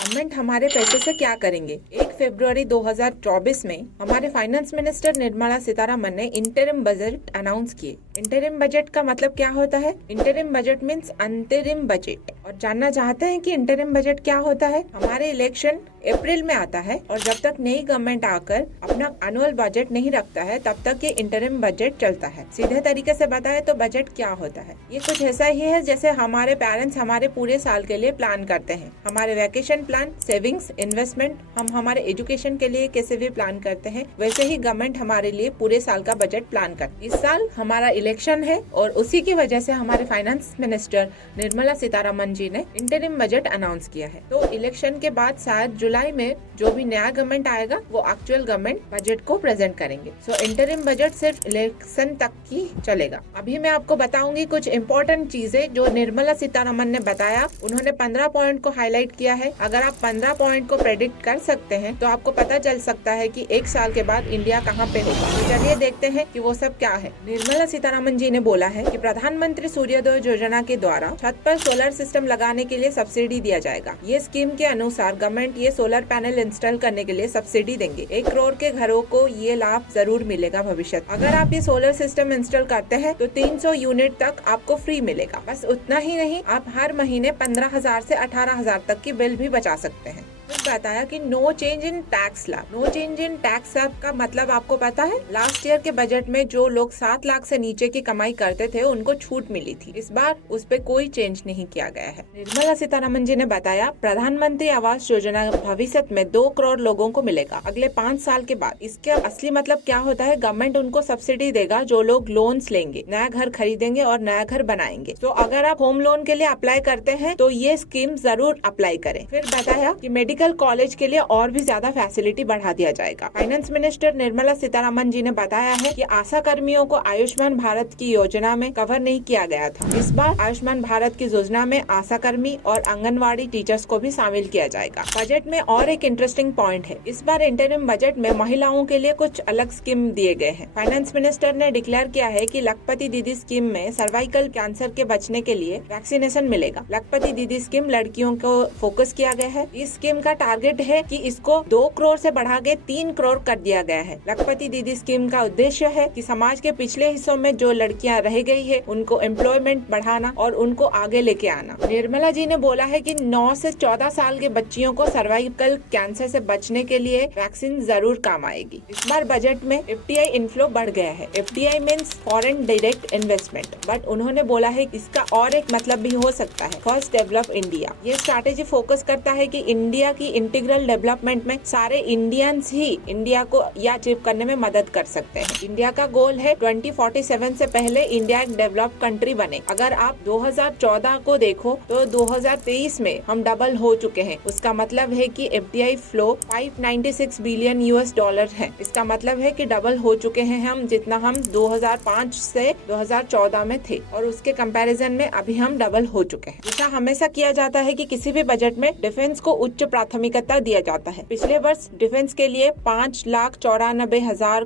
Government हमारे पैसे से क्या करेंगे। 1 फरवरी 2024 में हमारे फाइनेंस मिनिस्टर निर्मला सीतारमन ने इंटरिम बजट अनाउंस किए। इंटरिम बजट का मतलब क्या होता है? इंटरिम बजट मीन्स अंतरिम बजट। और जानना चाहते हैं कि इंटरिम बजट क्या होता है? हमारे इलेक्शन अप्रैल में आता है और जब तक नई गवर्नमेंट आकर अपना एनुअल बजट नहीं रखता है तब तक ये इंटरिम बजट चलता है। सीधे तरीके से बताएं तो बजट क्या होता है? ये कुछ ऐसा ही है जैसे हमारे पेरेंट्स हमारे पूरे साल के लिए प्लान करते हैं। हमारे वैकेशन प्लान, सेविंग्स, इन्वेस्टमेंट, हम हमारे एजुकेशन के लिए कैसे भी प्लान करते हैं, वैसे ही गवर्नमेंट हमारे लिए पूरे साल का बजट प्लान करती है। इस साल हमारा इलेक्शन है और उसी की वजह से हमारे फाइनेंस मिनिस्टर निर्मला सीतारमन जी ने इंटरिम बजट अनाउंस किया है। तो इलेक्शन के बाद शायद जुलाई में जो भी नया गवर्नमेंट आएगा वो एक्चुअल गवर्नमेंट बजट को प्रेजेंट करेंगे। सो इंटरिम बजट सिर्फ इलेक्शन तक ही चलेगा। अभी मैं आपको बताऊंगी कुछ इम्पोर्टेंट चीजें जो निर्मला सीतारमन ने बताया। उन्होंने 15 पॉइंट को हाईलाइट किया है। अगर आप 15 पॉइंट को प्रेडिक्ट कर सकते हैं तो आपको पता चल सकता है कि 1 साल के बाद इंडिया कहाँ पे होगा। तो चलिए देखते हैं कि वो सब क्या है। निर्मला सीतारमन जी ने बोला है कि प्रधानमंत्री सूर्योदय योजना के द्वारा छत पर सोलर सिस्टम लगाने के लिए सब्सिडी दिया जाएगा। ये स्कीम के अनुसार गवर्नमेंट ये सोलर पैनल इंस्टॉल करने के लिए सब्सिडी देंगे। 1 करोड़ के घरों को ये लाभ जरूर मिलेगा भविष्य। अगर आप ये सोलर सिस्टम इंस्टॉल करते हैं तो 300 यूनिट तक आपको फ्री मिलेगा। बस उतना ही नहीं, आप हर महीने 15,000 से 18,000 तक की बिल भी बचा सकते हैं। फिर बताया कि no change in tax slab. No change in tax slab का मतलब आपको पता है? लास्ट ईयर के बजट में जो लोग 7 लाख से नीचे की कमाई करते थे उनको छूट मिली थी। इस बार उस पे कोई चेंज नहीं किया गया है। निर्मला सीतारमन जी ने बताया प्रधानमंत्री आवास योजना भविष्य में 2 करोड़ लोगों को मिलेगा अगले 5 साल के बाद। इसका असली मतलब क्या होता है? गवर्नमेंट उनको सब्सिडी देगा जो लोग लोन्स लेंगे, नया घर खरीदेंगे और नया घर बनाएंगे। तो अगर आप होम लोन के लिए अप्लाई करते हैं तो ये स्कीम जरूर अप्लाई करें। फिर बताया कि मेडिकल कॉलेज के लिए और भी ज्यादा फैसिलिटी बढ़ा दिया जाएगा। फाइनेंस मिनिस्टर निर्मला सीतारमन जी ने बताया है कि आशा कर्मियों को आयुष्मान भारत की योजना में कवर नहीं किया गया था। इस बार आयुष्मान भारत की योजना में आशा कर्मी और आंगनवाड़ी टीचर्स को भी शामिल किया जाएगा। बजट में और एक इंटरेस्टिंग पॉइंट है, इस बार इंटरिम बजट में महिलाओं के लिए कुछ अलग स्कीम दिए गए हैं। फाइनेंस मिनिस्टर ने डिक्लेयर किया है कि लखपति दीदी स्कीम में सर्वाइकल कैंसर के बचने के लिए वैक्सीनेशन मिलेगा। लखपति दीदी स्कीम लड़कियों को फोकस किया गया है। इस स्कीम का टारगेट है कि इसको 2 करोड़ से बढ़ा के 3 करोड़ कर दिया गया है। लखपति दीदी स्कीम का उद्देश्य है कि समाज के पिछले हिस्सों में जो लड़कियां रह गई है उनको एम्प्लॉयमेंट बढ़ाना और उनको आगे लेके आना। निर्मला जी ने बोला है कि 9 से 14 साल के बच्चियों को सर्वाइकल कैंसर से बचने के लिए वैक्सीन जरूर काम आएगी। इस बार बजट में FDI इनफ्लो बढ़ गया है। FDI means foreign direct investment, but उन्होंने बोला है इसका और एक मतलब भी हो सकता है, फर्स्ट डेवलप इंडिया। ये स्ट्रैटेजी फोकस करता है कि इंडिया की इंटीग्रल डेवलपमेंट में सारे इंडियंस ही इंडिया को या अचीव करने में मदद कर सकते हैं। इंडिया का गोल है 2047 से पहले इंडिया एक डेवलप्ड कंट्री बने। अगर आप 2014 को देखो तो 2023 में हम डबल हो चुके हैं। उसका मतलब है कि FDI फ्लो 596 बिलियन US$ है। इसका मतलब है कि डबल हो चुके हैं हम, जितना हम 2005 से 2014 में थे और उसके कंपैरिजन में अभी हम डबल हो चुके हैं। ऐसा हमेशा किया जाता है कि किसी भी बजट में डिफेंस को उच्च प्राथमिकता दिया जाता है। पिछले वर्ष डिफेंस के लिए 5,94,000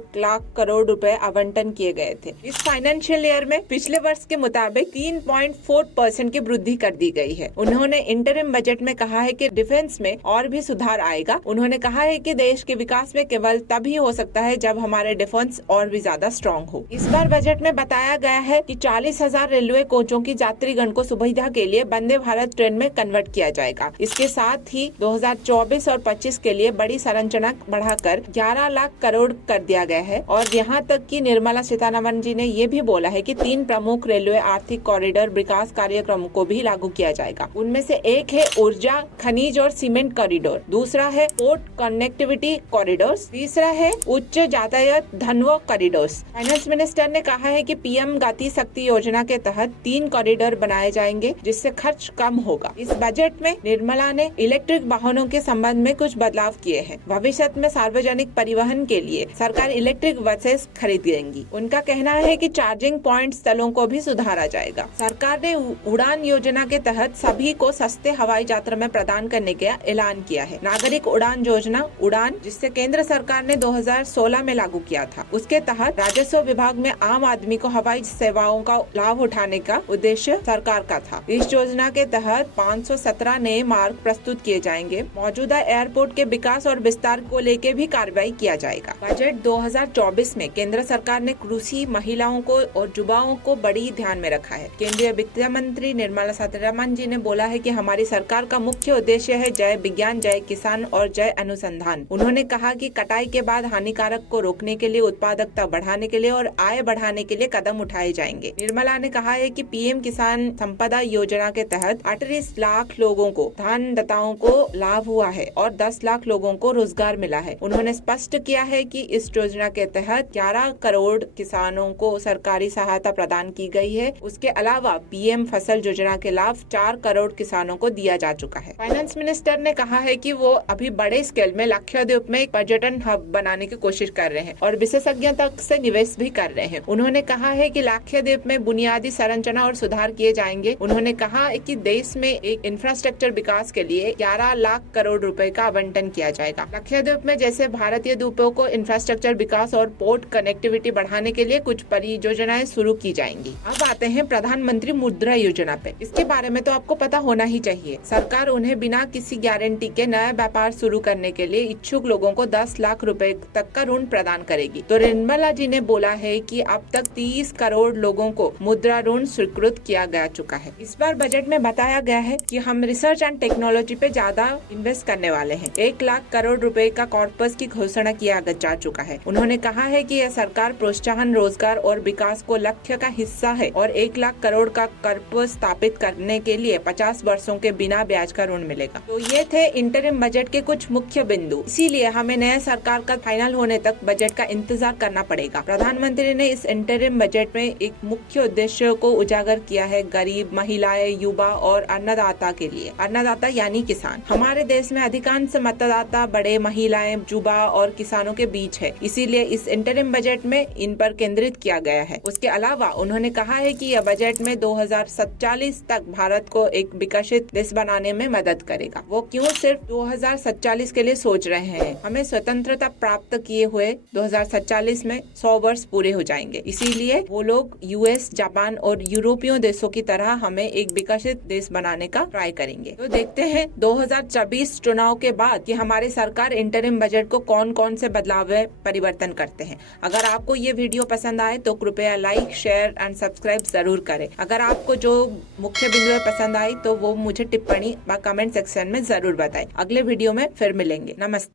करोड़ रुपए आवंटन किए गए थे। इस फाइनेंशियल ईयर में पिछले वर्ष के मुताबिक 3.4% की वृद्धि कर दी गई है। उन्होंने इंटरिम बजट में कहा है कि डिफेंस में और भी सुधार आएगा। उन्होंने कहा है कि देश के विकास में केवल तभी हो सकता है जब हमारे डिफेंस और भी ज्यादा स्ट्रॉन्ग हो। इस बार बजट में बताया गया है कि 40,000 रेलवे कोचों की यात्रीगण को सुविधा के लिए वंदे भारत ट्रेन में कन्वर्ट किया जाएगा। इसके साथ ही 2024 और 25 के लिए बड़ी संरचना बढ़ाकर 11 लाख करोड़ कर दिया गया है। और यहाँ तक कि निर्मला सीतारमन जी ने ये भी बोला है कि 3 प्रमुख रेलवे आर्थिक कॉरिडोर विकास कार्यक्रम को भी लागू किया जाएगा। उनमें से एक है ऊर्जा, खनिज और सीमेंट कॉरिडोर, दूसरा है पोर्ट कनेक्टिविटी कॉरिडोर, तीसरा है उच्च यातायात धनव कॉरिडोर। फाइनेंस मिनिस्टर ने कहा है कि PM गति शक्ति योजना के तहत 3 कॉरिडोर बनाए जाएंगे जिससे खर्च कम होगा। इस बजट में निर्मला ने इलेक्ट्रिक वाहनों के संबंध में कुछ बदलाव किए हैं। भविष्य में सार्वजनिक परिवहन के लिए सरकार इलेक्ट्रिक बसेस खरीदेंगी। उनका कहना है कि चार्जिंग पॉइंट स्थलों को भी सुधारा जाएगा। सरकार ने उड़ान योजना के तहत सभी को सस्ते हवाई यात्रा में प्रदान करने का ऐलान किया है। नागरिक उड़ान योजना उड़ान, जिससे केंद्र सरकार ने 2016 में लागू किया था, उसके तहत राजस्व विभाग में आम आदमी को हवाई सेवाओं का लाभ उठाने का उद्देश्य सरकार का था। इस योजना के तहत 517 नए मार्ग प्रस्तुत किए जाएंगे। मौजूदा एयरपोर्ट के विकास और विस्तार को लेकर भी कार्रवाई किया जाएगा। बजट 2024 में केंद्र सरकार ने कृषि, महिलाओं को और युवाओं को बड़ी ध्यान में रखा है। केंद्रीय वित्त मंत्री निर्मला सीतारमण जी ने बोला है कि हमारी सरकार का मुख्य उद्देश्य है जय विज्ञान, जय किसान और जय अनुसंधान। उन्होंने कहा कि कटाई के बाद हानिकारक को रोकने के लिए, उत्पादकता बढ़ाने के लिए और आय बढ़ाने के लिए कदम उठाए जाएंगे। निर्मला ने कहा है कि पीएम किसान संपदा योजना के तहत 38 लाख लोगों को, धानदाताओं को लाभ हुआ है और 10 लाख लोगों को रोजगार मिला है। उन्होंने स्पष्ट किया है कि इस योजना के तहत 11 करोड़ किसानों को सरकारी सहायता प्रदान की गई है। उसके अलावा पीएम फसल योजना के लाभ 4 करोड़ किसानों को दिया जा चुका है। फाइनेंस मिनिस्टर ने कहा है कि वो अभी बड़े स्केल में लक्षद्वीप में एक पर्यटन हब बनाने की कोशिश कर रहे हैं और विशेषज्ञता से निवेश भी कर रहे हैं। उन्होंने कहा है कि लक्षद्वीप में बुनियादी संरचना और सुधार किए जाएंगे। उन्होंने कहा है कि देश में एक इंफ्रास्ट्रक्चर विकास के लिए 11 लाख करोड़ रुपए का आवंटन किया जाएगा। लक्षद्वीप में जैसे भारतीय द्वीपों को इंफ्रास्ट्रक्चर विकास और पोर्ट कनेक्टिविटी बढ़ाने के लिए कुछ परियोजनाएं शुरू की जाएंगी। अब आते हैं प्रधानमंत्री मुद्रा योजना पे। इसके बारे में तो आपको पता होना ही चाहिए। सरकार उन्हें बिना किसी गारंटी के नया व्यापार शुरू करने के लिए इच्छुक लोगों को 10 लाख रुपए तक का ऋण प्रदान करेगी। तो निर्मला जी ने बोला है कि अब तक 30 करोड़ लोगों को मुद्रा ऋण स्वीकृत किया जा चुका है। इस बार बजट में बताया गया है कि हम रिसर्च एंड टेक्नोलॉजी पे ज्यादा इन्वेस्ट करने वाले हैं। 1 लाख करोड़ रुपए का कॉर्पस की घोषणा किया जा चुका है। उन्होंने कहा है कि यह सरकार प्रोत्साहन, रोजगार और विकास को लक्ष्य का हिस्सा है और 1 लाख करोड़ का कॉर्पस स्थापित करने के लिए 50 वर्षों के बिना ब्याज का ऋण मिलेगा। तो ये थे इंटरिम बजट के कुछ मुख्य बिंदु। इसीलिए हमें नए सरकार का फाइनल होने तक बजट का इंतजार करना पड़ेगा। प्रधानमंत्री ने इस इंटरिम बजट में एक मुख्य उद्देश्य को उजागर किया है, गरीब, महिलाएं, युवा और अन्नदाता के लिए। अन्नदाता यानी किसान। हमारे देश में अधिकांश मतदाता बड़े, महिलाएं, युवा और किसानों के बीच है। इसीलिए इस इंटरिम बजट में इन पर केंद्रित किया गया है। उसके अलावा उन्होंने कहा है कि यह बजट में 2047 तक भारत को एक विकसित देश बनाने में मदद करेगा। वो क्यों सिर्फ 2047 के लिए सोच रहे हैं? हमें स्वतंत्रता प्राप्त किए हुए 2047 में 100 वर्ष पूरे हो जाएंगे। इसीलिए वो लोग यूएस, जापान और यूरोपीय देशों की तरह हमें एक विकसित देश बनाने का ट्राई करेंगे। तो देखते हैं 2024 चुनाव के बाद कि हमारी सरकार इंटरिम बजट को कौन कौन से बदलाव परिवर्तन करते हैं। अगर आपको ये वीडियो पसंद आए तो कृपया लाइक, शेयर एंड सब्सक्राइब जरूर करें। अगर आपको जो मुख्य बिंदु पसंद आई तो वो मुझे टिप्पणी व कमेंट सेक्शन में जरूर बताएं। अगले वीडियो में फिर मिलेंगे। नमस्ते।